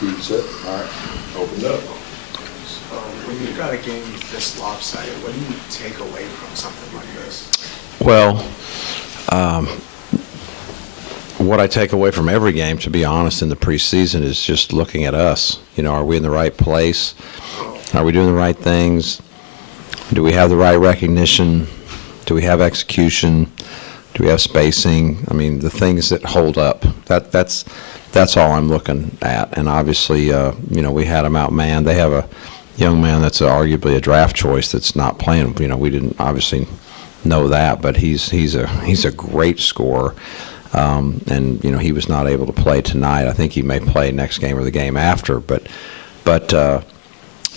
Deep set. All right. Opened up. When you've got a game this lopsided, what do you take away from something like this? Well, what I take away from every game, to be honest, in the preseason is just looking at us. You know, are we in the right place? Are we doing the right things? Do we have the right recognition? Do we have execution? Do we have spacing? I mean, the things that hold up. That's all I'm looking at. And obviously, you know, we had them outmanned. They have a young man that's arguably a draft choice that's not playing. You know, we didn't obviously know that, but he's a great scorer. And you know, he was not able to play tonight. I think he may play next game or the game after. But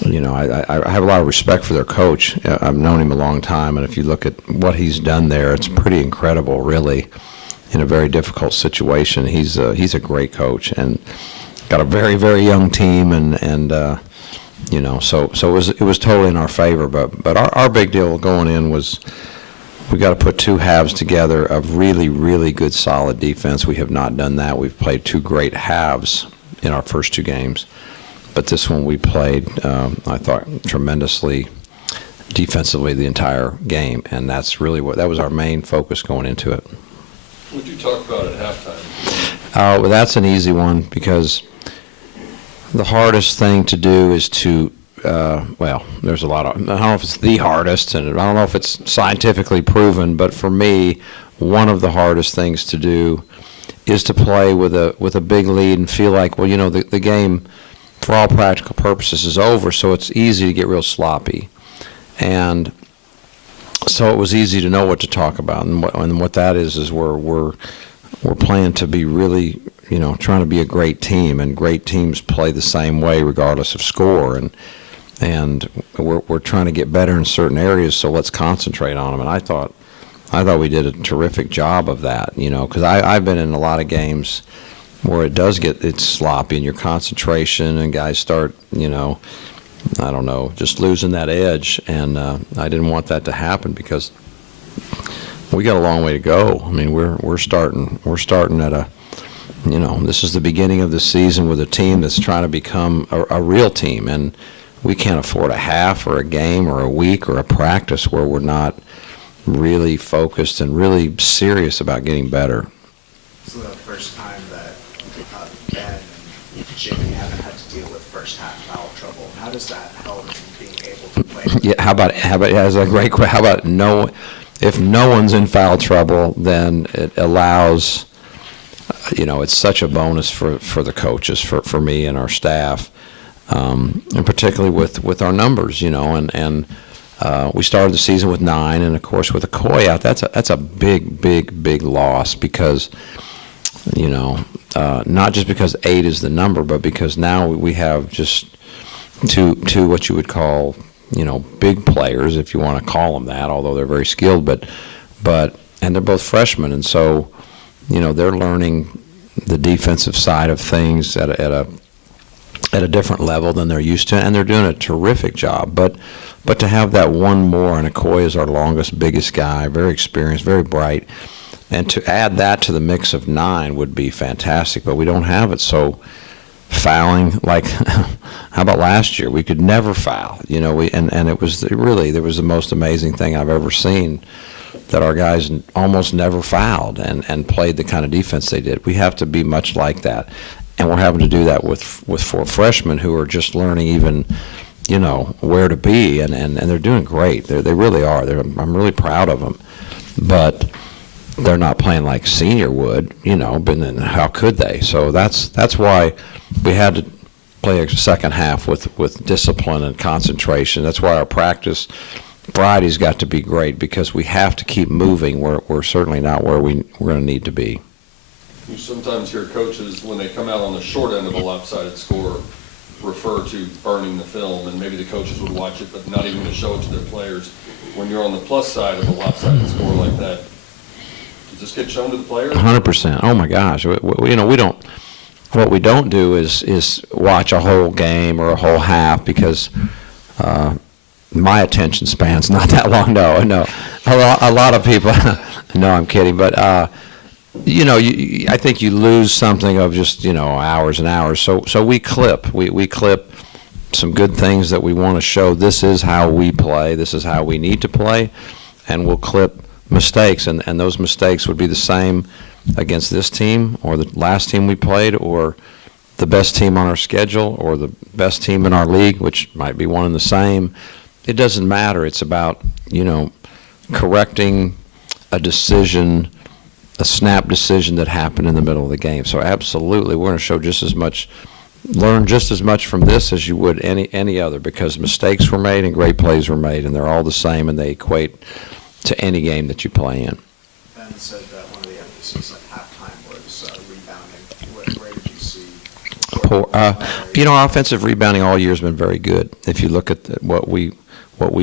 you know, I have a lot of respect for their coach. I've known him a long time, and if you look at what he's done there, it's pretty incredible, really, in a very difficult situation. He's a great coach and got a very, very young team, and you know, so it was totally in our favor. But our big deal going in was we got to put two halves together of really, really good, solid defense. We have not done that. We've played two great halves in our first two games. But this one we played, I thought, tremendously defensively the entire game, and that's really that was our main focus going into it. What did you talk about at halftime? Well, that's an easy one because the hardest thing to do is to, well, there's a lot of, I don't know if it's the hardest, and I don't know if it's scientifically proven, but for me, one of the hardest things to do is to play with a big lead and feel like, well, you know, the game, for all practical purposes, is over, so it's easy to get real sloppy. And so it was easy to know what to talk about, and what that is we're playing to be really, you know, trying to be a great team, and great teams play the same way regardless of score, and we're trying to get better in certain areas, so let's concentrate on them. And I thought we did a terrific job of that, you know, because I've been in a lot of games where it's sloppy in your concentration, and guys start, you know, I don't know, just losing that edge, and I didn't want that to happen because we got a long way to go. I mean, we're starting at a, you know, this is the beginning of the season with a team that's trying to become a real team, and we can't afford a half or a game or a week or a practice where we're not really focused and really serious about getting better. This is the first time that Ben and Jimmy haven't had to deal with first half foul trouble. How does that help in being able to play? Yeah, how about that's a great question. How about if no one's in foul trouble, then it allows, you know, it's such a bonus for the coaches, for me and our staff, and particularly with our numbers, you know, and we started the season with 9, and of course with Okoye out, that's a big loss because, you know, not just because 8 is the number, but because now we have just two what you would call, you know, big players, if you want to call them that, although they're very skilled, but and they're both freshmen, and so, you know, they're learning the defensive side of things at a different level than they're used to, and they're doing a terrific job. But to have that one more, and Okoye is our longest, biggest guy, very experienced, very bright, and to add that to the mix of 9 would be fantastic, but we don't have it. So fouling, like, how about last year? We could never foul, you know, and it was really, there was the most amazing thing I've ever seen, that our guys almost never fouled and played the kind of defense they did. We have to be much like that, and we're having to do that with 4 freshmen who are just learning even, you know, where to be, and they're doing great. They really are. I'm really proud of them, but they're not playing like senior would, you know, but then how could they? So that's why we had to play a second half with discipline and concentration. That's why our practice Friday's got to be great, because we have to keep moving. We're certainly not where we're going to need to be. You sometimes hear coaches, when they come out on the short end of a lopsided score, refer to burning the film, and maybe the coaches would watch it but not even to show it to their players. When you're on the plus side of a lopsided score like that, does this get shown to the players? 100%. Oh my gosh. You know, we don't. What we don't do is watch a whole game or a whole half, because my attention span's not that long. No. A lot of people. No, I'm kidding. But I think you lose something of just, hours and hours. So we clip. We clip some good things that we want to show. This is how we play. This is how we need to play. And we'll clip mistakes. And those mistakes would be the same against this team or the last team we played or the best team on our schedule or the best team in our league, which might be one and the same. It doesn't matter. It's about, correcting a decision, a snap decision that happened in the middle of the game. So absolutely, we're going to show learn just as much from this as you would any other, because mistakes were made and great plays were made, and they're all the same, and they equate to any game that you play in. Ben said that one of the emphases at halftime was rebounding. Where did you see? Our offensive rebounding all year has been very good. If you look at what we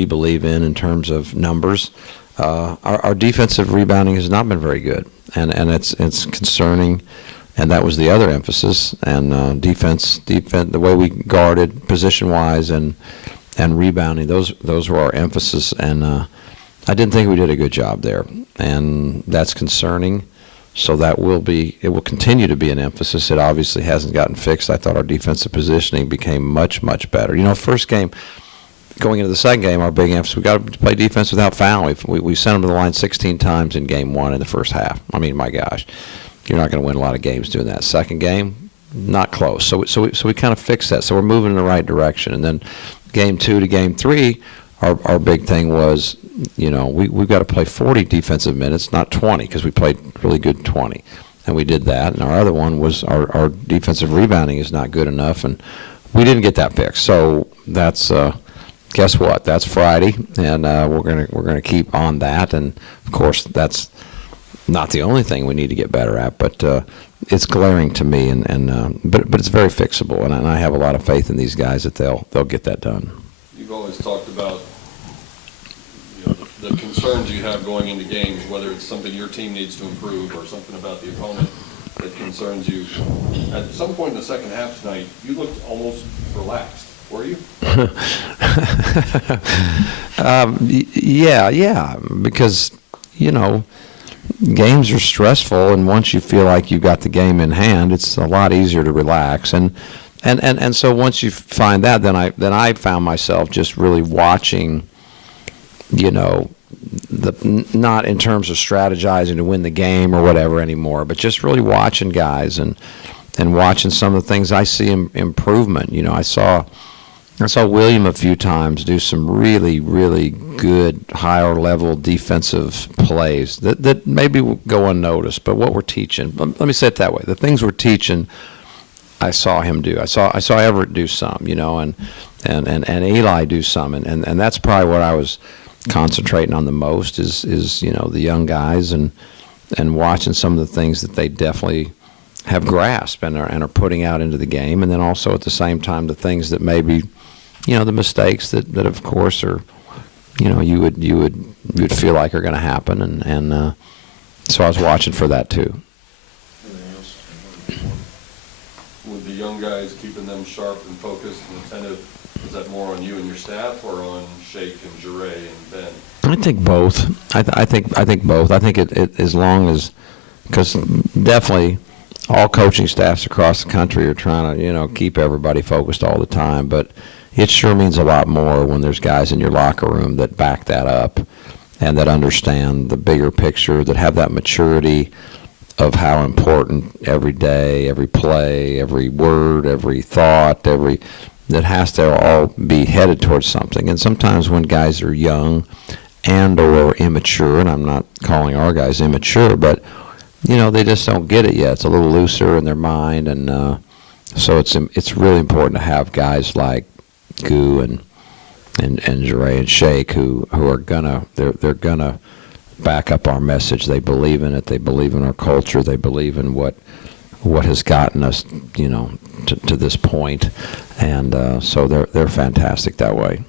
believe in terms of numbers, our defensive rebounding has not been very good, and it's concerning. And that was the other emphasis. And defense, the way we guarded position-wise and rebounding, those were our emphasis. And I didn't think we did a good job there, and that's concerning. So it will continue to be an emphasis. It obviously hasn't gotten fixed. I thought our defensive positioning became much, much better. First game, going into the second game, our big emphasis, we got to play defense without fouling. We sent them to the line 16 times in game one in the first half. I mean, my gosh. You're not going to win a lot of games doing that. Second game, not close. So we kind of fixed that. So we're moving in the right direction. And then game 2 to game 3, our big thing was, we've got to play 40 defensive minutes, not 20, because we played really good 20. And we did that. And our other one was our defensive rebounding is not good enough, and we didn't get that fixed. So that's guess what? That's Friday, and we're gonna keep on that. And of course, that's not the only thing we need to get better at, but it's glaring to me, but it's very fixable, and I have a lot of faith in these guys that they'll get that done. You've always talked about the concerns you have going into games, whether it's something your team needs to improve or something about the opponent that concerns you. At some point in the second half tonight, you looked almost relaxed. Were you? Yeah, because games are stressful, and once you feel like you got the game in hand, it's a lot easier to relax. And so once you find that, then I found myself just really watching, not in terms of strategizing to win the game or whatever anymore, but just really watching guys and watching some of the things I see improvement. I saw William a few times do some really, really good higher level defensive plays that maybe will go unnoticed, but what we're teaching, let me say it that way, the things we're teaching, I saw him do. I saw Everett do some, and Eli do some, and that's probably what I was concentrating on the most is the young guys and watching some of the things that they definitely have grasped and are putting out into the game, and then also at the same time the things that maybe the mistakes that of course are you would feel like are going to happen, and so I was watching for that too. Anything else? With the young guys, keeping them sharp and focused and attentive, is that more on you and your staff or on Shake and Jure and Ben? I think both. I think both. I think it as long as, because definitely all coaching staffs across the country are trying to keep everybody focused all the time, but it sure means a lot more when there's guys in your locker room that back that up and that understand the bigger picture, that have that maturity of how important every day, every play, every word, every thought, that has to all be headed towards something. And sometimes when guys are young and or immature, and I'm not calling our guys immature, but they just don't get it yet. It's a little looser in their mind, and so it's really important to have guys like Goo and Jure and Shake who are they're gonna back up our message. They believe in it. They believe in our culture. They believe in what has gotten us to this point, and so they're fantastic that way.